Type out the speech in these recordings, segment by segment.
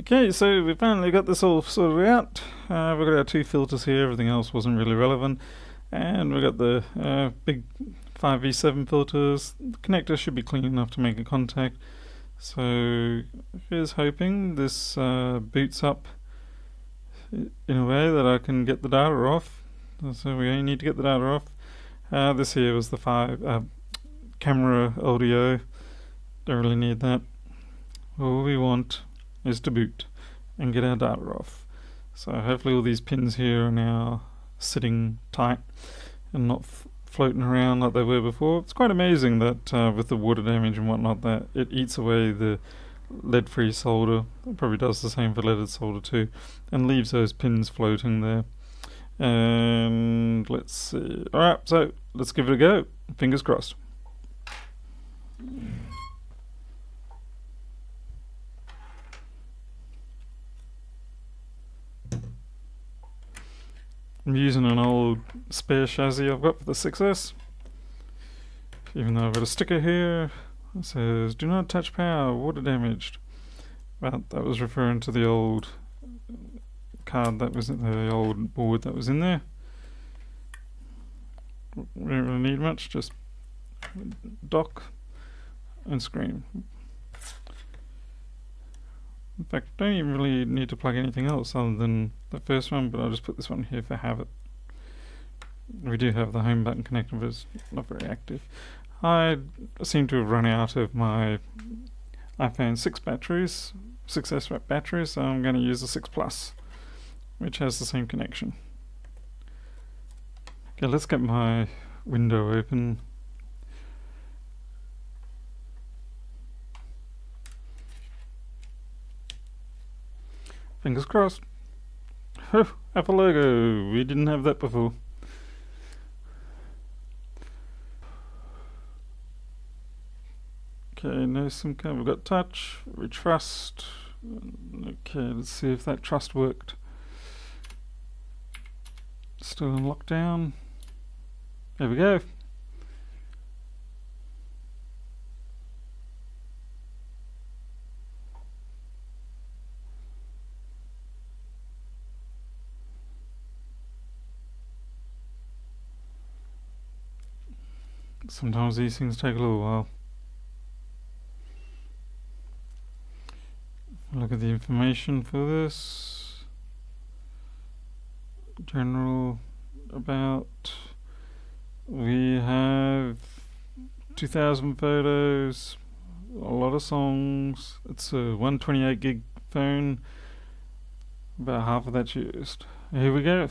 Okay, so we finally got this all sorted out. We've got our two filters here, everything else wasn't really relevant. And we've got the big 5v7 filters. The connector should be clean enough to make a contact. So here's hoping this boots up in a way that I can get the data off. So we only need to get the data off. This here was the camera audio. Don't really need that. All we want is to boot and get our data off. So hopefully all these pins here are now sitting tight and not floating around like they were before. It's quite amazing that with the water damage and whatnot, that it eats away the lead-free solder. It probably does the same for leaded solder too, and leaves those pins floating there. And let's see. Alright, so let's give it a go. Fingers crossed. I'm using an old spare chassis I've got for the 6S. Even though I've got a sticker here that says, "Do not touch power, water damaged." But that was referring to the old card that was in the old board that was in there. We don't really need much, just dock and screen. In fact, don't even really need to plug anything else other than the first one, but I'll just put this one here for habit. We do have the home button connector, but it's not very active. I seem to have run out of my iPhone 6 batteries, 6S batteries, so I'm going to use the 6 Plus, which has the same connection. Okay, let's get my window open. Fingers crossed. Oh, Apple logo. We didn't have that before. Okay, no SIM card. We've got touch. We trust. Okay, let's see if that trust worked. Still in lockdown. There we go. Sometimes these things take a little while. Look at the information for this. General about. We have 2,000 photos, a lot of songs. It's a 128 gig phone. About half of that's used. Here we go.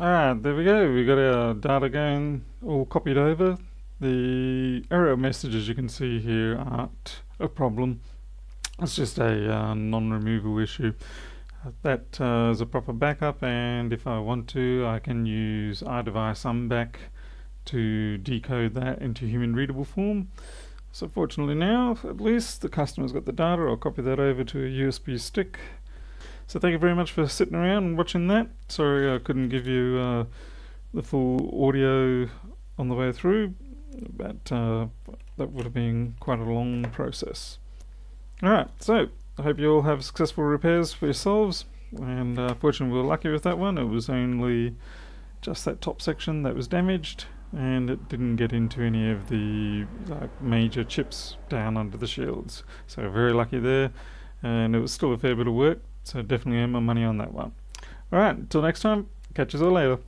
Alright, there we go. We got our data going all copied over. The error messages you can see here aren't a problem. It's just a non-removal issue. That is a proper backup, and if I want to, I can use iDevice Unback to decode that into human readable form. So fortunately now, at least, the customer's got the data. I'll copy that over to a USB stick. So thank you very much for sitting around and watching that. Sorry I couldn't give you the full audio on the way through, but that would have been quite a long process. Alright, so I hope you all have successful repairs for yourselves, and fortunately we were lucky with that one. It was only just that top section that was damaged, and it didn't get into any of the major chips down under the shields. So very lucky there, and it was still a fair bit of work. So definitely earn my money on that one. Alright, until next time, catch you all later.